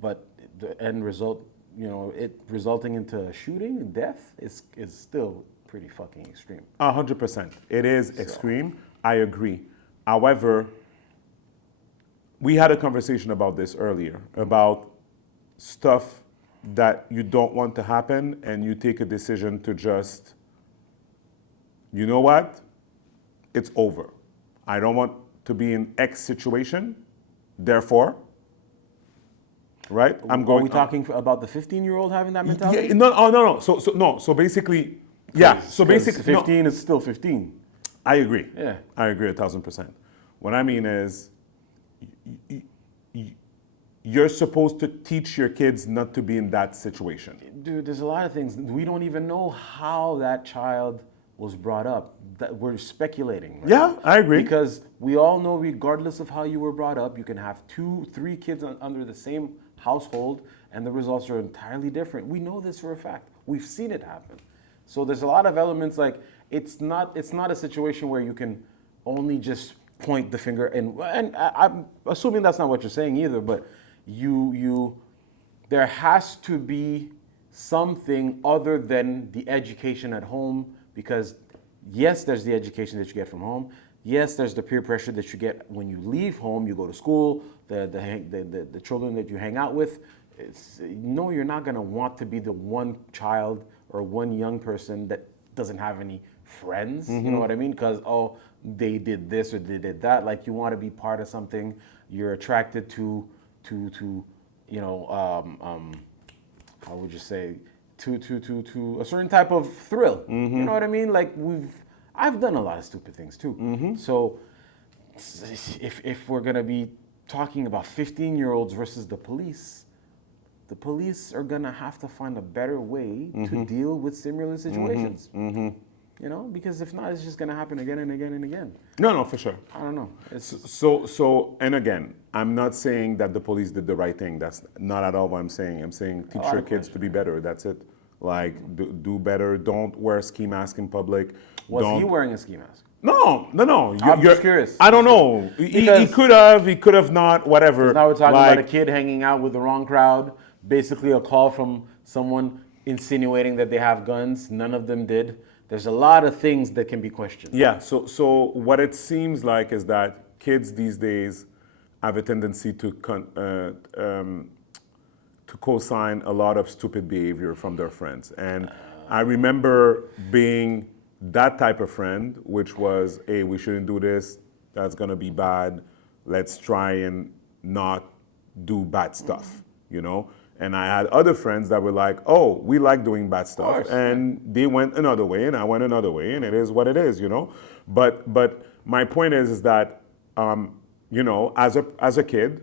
but the end result, it resulting into a shooting and death is still pretty fucking extreme. 100%. It is extreme. I agree. However, we had a conversation about this earlier, about stuff that you don't want to happen, and you take a decision to just, you know what? It's over. I don't want to be in X situation, therefore, right? Are we talking about the 15-year-old having that mentality? Yeah, no. So basically, yeah. So basically, 15 is still 15. I agree. Yeah. I agree 1,000%. What I mean is, you're supposed to teach your kids not to be in that situation. Dude, there's a lot of things. We don't even know how that child was brought up. That we're speculating. Right? Yeah, I agree. Because we all know, regardless of how you were brought up, you can have 2-3 kids under the same household, and the results are entirely different. We know this for a fact. We've seen it happen. So there's a lot of elements, like it's not a situation where you can only just point the finger, and I'm assuming that's not what you're saying either, but there has to be something other than the education at home, because yes, there's the education that you get from home. Yes, there's the peer pressure that you get when you leave home, you go to school, the children that you hang out with. You're not gonna want to be the one child or one young person that doesn't have any friends, you know what I mean? Because, they did this or they did that. Like, you want to be part of something. You're attracted to how would you say, to a certain type of thrill. You know what I mean? Like, I've done a lot of stupid things too. So if we're gonna be talking about 15-year-olds versus the police are gonna have to find a better way to deal with similar situations. You know, because if not, it's just gonna happen again and again and again. No, for sure. I don't know. So, and again, I'm not saying that the police did the right thing. That's not at all what I'm saying. I'm saying teach your kids to be better. That's it. Like, do better. Don't wear a ski mask in public. Was he wearing a ski mask? No. I'm just curious. I don't know. He could have not, whatever. Now we're talking about a kid hanging out with the wrong crowd. Basically, a call from someone insinuating that they have guns. None of them did. There's a lot of things that can be questioned. Yeah, so what it seems like is that kids these days have a tendency to co-sign a lot of stupid behavior from their friends. And I remember being that type of friend, which was, hey, we shouldn't do this, that's gonna be bad, let's try and not do bad stuff, you know? And I had other friends that were like, oh, we like doing bad stuff. And they went another way and I went another way, and it is what it is, you know? But my point is that, you know, as a kid,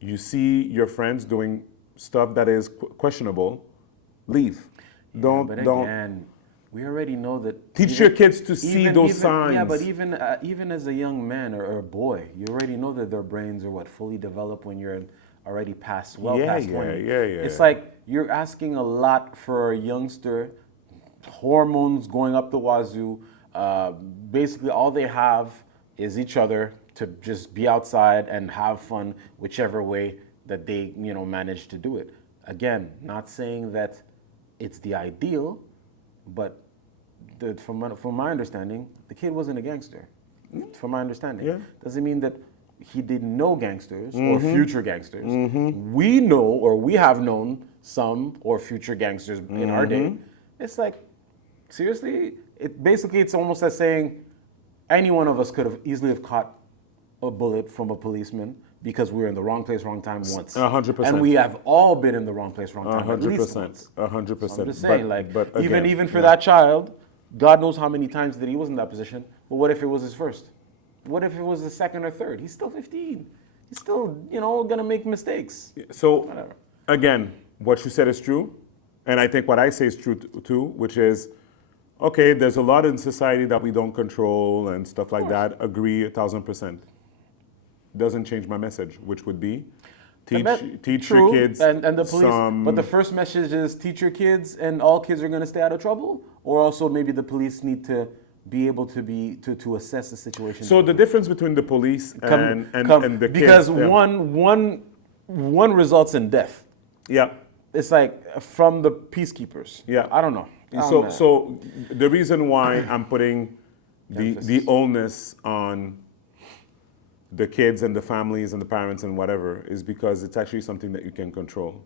you see your friends doing stuff that is questionable, leave. Don't. We already know that. Teach your kids to see those signs. Yeah, but even as a young man or a boy, you already know that their brains are fully developed when you're already past 20. It's like you're asking a lot for a youngster. Hormones going up the wazoo. Basically, all they have is each other to just be outside and have fun, whichever way that they manage to do it. Again, not saying that it's the ideal, but from my understanding, the kid wasn't a gangster. From my understanding, doesn't mean that he didn't know gangsters or future gangsters. We know, or we have known some or future gangsters in our day. It's like, seriously, it's almost as saying any one of us could have easily have caught a bullet from a policeman because we were in the wrong place, wrong time once. 100%. And we have all been in the wrong place, wrong time at least once. 100%. So I'm just saying, but again, even for that child, God knows how many times that he was in that position. But what if it was his first? What if it was the second or third? He's still 15. He's still, gonna make mistakes. So, whatever. Again, what you said is true. And I think what I say is true too, which is, okay, there's a lot in society that we don't control and stuff like that. Agree 1,000%. Doesn't change my message, which would be teach your kids and the police. But the first message is teach your kids, and all kids are gonna stay out of trouble. Or also maybe the police need to be able to assess the situation. So the difference between the police and the kids, because one results in death. Yeah. It's like from the peacekeepers. Yeah. I don't know. So the reason why I'm putting the onus on the kids and the families and the parents and whatever is because it's actually something that you can control.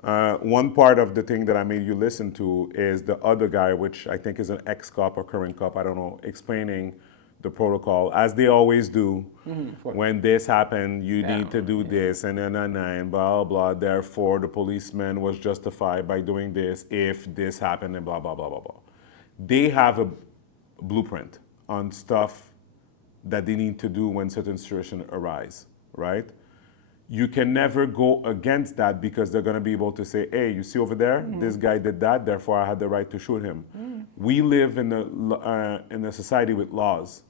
One part of the thing that I made you listen to is the other guy, which I think is an ex-cop or current cop, I don't know, explaining the protocol, as they always do. When this happened, you need to do this, and blah, blah, blah. Therefore, the policeman was justified by doing this if this happened, and blah, blah, blah, blah, blah. They have a blueprint on stuff that they need to do when certain situations arise, right? You can never go against that because they're going to be able to say, hey, you see over there, this guy did that, therefore I had the right to shoot him. We live in a society with laws,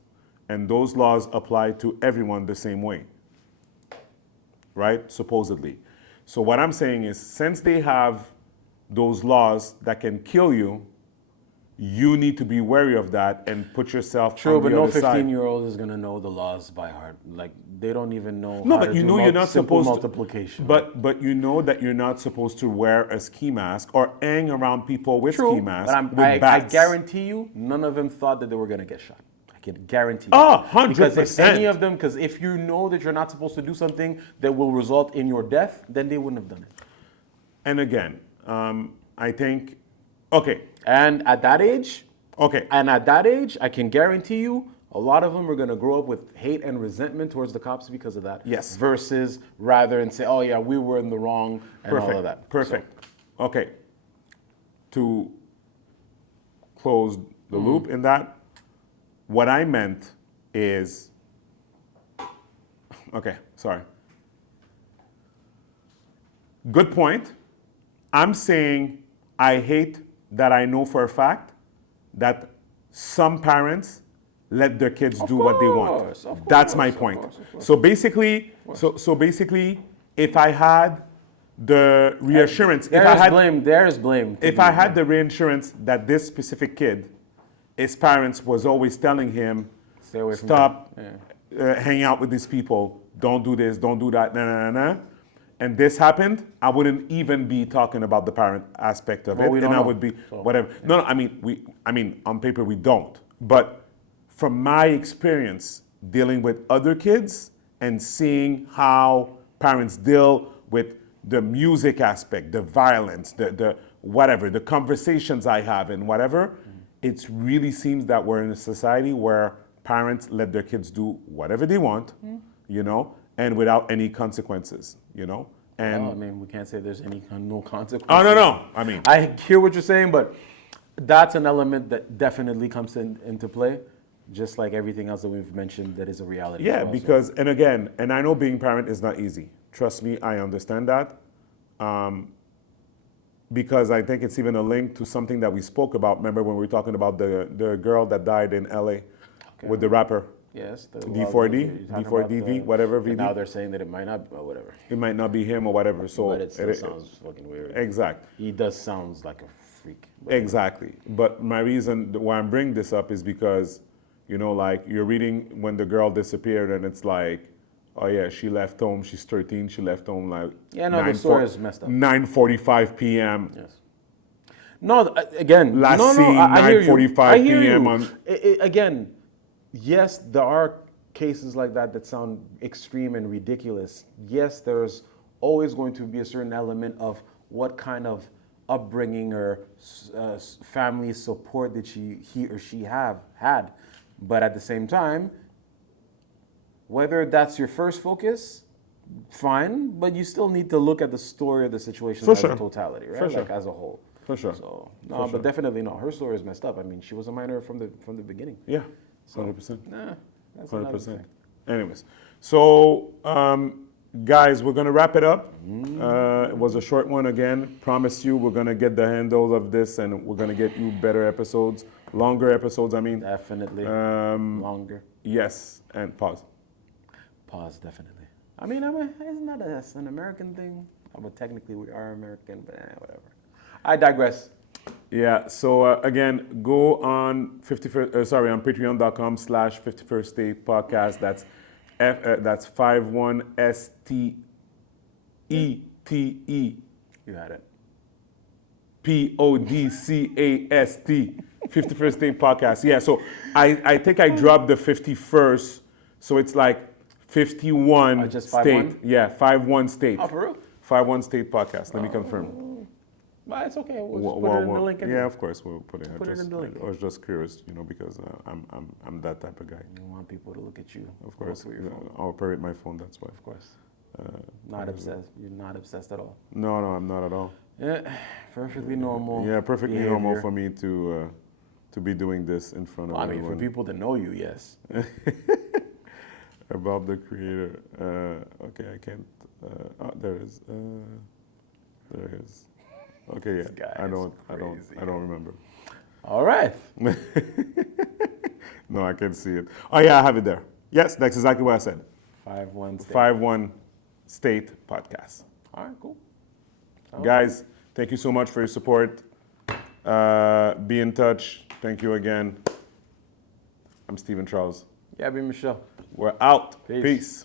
and those laws apply to everyone the same way, right? Supposedly. So what I'm saying is, since they have those laws that can kill you, you need to be wary of that and put yourself True, on but the no other side. 15-year-old is gonna know the laws by heart. Like they don't even know. No, how but to you do know you're not simple supposed multiplication. But you know that you're not supposed to wear a ski mask or hang around people with ski masks but with I bats. guarantee you, none of them thought that they were gonna get shot. I can guarantee you. Oh, 100%. Because if any of them, because if you know that you're not supposed to do something that will result in your death, then they wouldn't have done it. And again, I think, okay, And at that age, okay. I can guarantee you, a lot of them are going to grow up with hate and resentment towards the cops because of that. Yes. Versus rather and say, oh yeah, we were in the wrong and all of that. Perfect. Okay. To close the loop in that, what I meant is, okay, sorry. Good point. I'm saying I hate that I know for a fact that some parents let their kids do what they want. That's my point. So basically, so basically, if I had the reassurance, There is blame. if I had the reassurance that this specific kid, his parents was always telling him, Stay away from stop hanging out with these people, don't do this, don't do that, nah. And this happened, I wouldn't even be talking about the parent aspect of it, we and don't I know. would be So, whatever. No, I mean, on paper we don't. But from my experience dealing with other kids and seeing how parents deal with the music aspect, the violence, the whatever, the conversations I have and whatever, it really seems that we're in a society where parents let their kids do whatever they want, you know, and without any consequences, you know. And Well, I mean, we can't say there's no consequences. oh no, I mean, I hear what you're saying, but that's an element that definitely comes into play, just like everything else that we've mentioned that is a reality. yeah, also. because and again, and I know being parent is not easy. Trust me, I understand that. Because I think it's even a link to something that we spoke about. Remember when we were talking about the girl that died in LA with the rapper? Yes, the D4D, D4DV, whatever and VD. now they're saying that it might not, or whatever. It might not be him or whatever. So But it still sounds fucking weird. exact. He does sounds like a freak. But Exactly. But my reason why I'm bringing this up is because, you know, like you're reading when the girl disappeared and it's like, oh yeah, she left home. She's 13. She left home like Yeah, no, the story is messed up. 9:45 p.m. Yes. No, again, Last no, seen I hear you. 9:45 I hear p.m. you. on- Again, yes, there are cases like that sound extreme and ridiculous. Yes, there's always going to be a certain element of what kind of upbringing or family support that he or she had. But at the same time, whether that's your first focus, fine, but you still need to look at the story of the situation For as sure. a totality, right? For sure. Like as a whole. For sure. So no, but definitely no. Her story is messed up. I mean, she was a minor from the beginning. Yeah, 100%. Nah, that's another 100%. thing. Anyways, so guys, we're gonna wrap it up. It was a short one again. Promise you, we're gonna get the handle of this, and we're gonna get you better episodes, longer episodes. I mean, Definitely longer. yes, and pause. Pause. Definitely. I mean, isn't that an American thing? But technically, we are American. But whatever. I digress. Yeah. So again, go on on patreon.com/51st State Podcast. That's 51STETE You had it. PODCAST 51st State Podcast. Yeah. So I think I dropped the 51st, so it's like 51 just state. 51? Yeah, 51 state. Oh, for real? 51 State Podcast. Let me confirm. But it's okay. We'll just put it in the link. Yeah, of course we'll put it. Put it in the link. I was just curious, you know, because I'm that type of guy. You want people to look at you. Of course, Through your phone. I'll operate my phone. That's why. Of course. Not obsessed. You're not obsessed at all. No, I'm not at all. Yeah, perfectly normal. Yeah, perfectly normal behavior. for me to be doing this in front of I mean, for everyone. people that know you, yes. About the creator. Okay, I can't. Oh, there it is. There it is. Okay, yeah. guy I is don't crazy. remember. All right. No, I can see it. Oh yeah, I have it there. Yes, that's exactly what I said. 5-1 state. 51 State Podcast. All right, cool. Guys, thank you so much for your support. Be in touch. Thank you again. I'm Stephen Charles. Yeah, be Michelle. We're out. Peace. Peace.